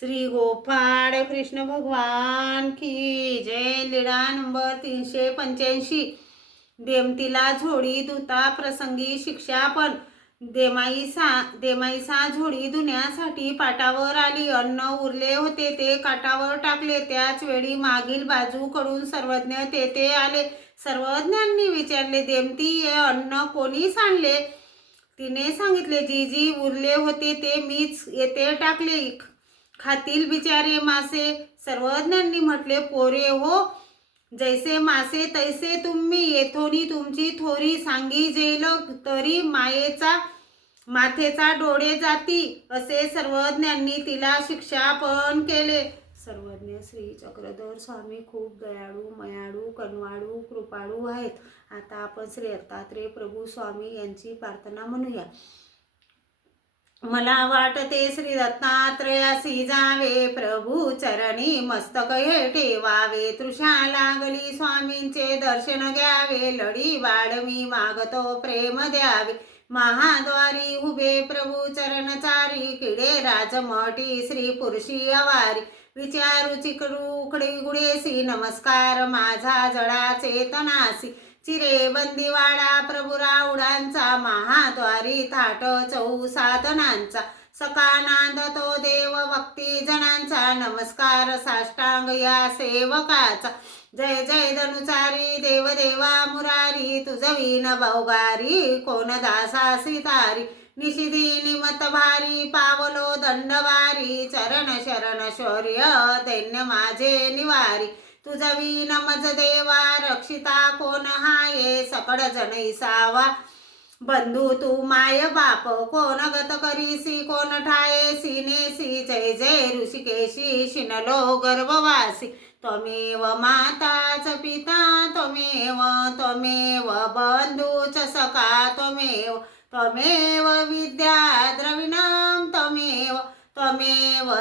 श्री गोपाळ कृष्ण भगवान की जय। लीळा नंबर 385। देमतीला झोडी धुता प्रसंगी शिक्षापण। देमाईसा झोडी धुण्यासाठी पाटावर आली। अन्न उरले होते ते काठावर टाकले। त्याच वेळी मागील बाजूकडून सर्वज्ञ तेथे आले। सर्वज्ञांनी विचारले, देमती, हे अन्न कोणी सांडले? तिने सांगितले, जी उरले होते ते मीच येथे टाकले, खातील बिचारे मासे। सर्वज्ञांनी म्हटले, पोरे हो, जैसे मासे तैसे तुम्ही, येथोनी तुमची थोरी सांगी जेल, तरी माथेचा डोळे जाती, असे सर्वज्ञांनी तिला शिक्षापन केले। सर्वज्ञ श्री चक्रधर स्वामी खूप दयाळू, मयाळू, कनवाळू, कृपाळू आहेत। आता आपण श्री दत्तात्रेय प्रभू स्वामी यांची प्रार्थना म्हणूया। मला वाटते श्री दत्तात्रेयासी जावे, प्रभू चरणी मस्तक हे ठेवावे। तृषा लागली स्वामींचे दर्शन घ्यावे, लढी वाढ मी मागतो प्रेम द्यावे। महाद्वारी उभे प्रभू चरणचारी, किडे राजमठी श्री पुरुषी अवारी। विचारू चिकडू गुडेसी, नमस्कार माझा जडा चेतनासी। चिरे बंदीवाडा प्रभू राऊडांचा, महाद्वारी थाट चौसातनांचा। सकानांद तो देव भक्ती जनांचा, नमस्कार साष्टांग या सेवकाचा। जय जय धनुचारी देवदेवा मुरारी, तुझवीन भौगारी कोण दासा सितारी। निशिदिनी मत भारी पावलो दंडवारी, चरण शरण शौर्य दैन्य माझे निवारी। तुझवीन मज देवा रक्षिता कोण हाये, सकळ जनैसावा बंधू तू माय बाप। कोण गत करीसी कोण ठायेसी नेसी, जय जय ऋषिकेशी शिनलो गर्भवासी। त्वमेव माताच पिता त्वमेव बंधूच सखा त्वमेव विद्या द्रविणं त्वमेव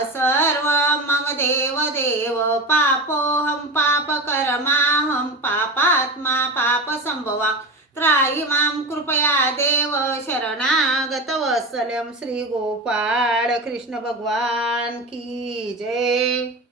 सर्व मम देव देव। पापोऽहं पापकर्माहं पापात्मा पापसंभवा, त्राहि मां कृपया देव शरणागत वत्सलं। श्री गोपाळ कृष्ण भगवान की जय।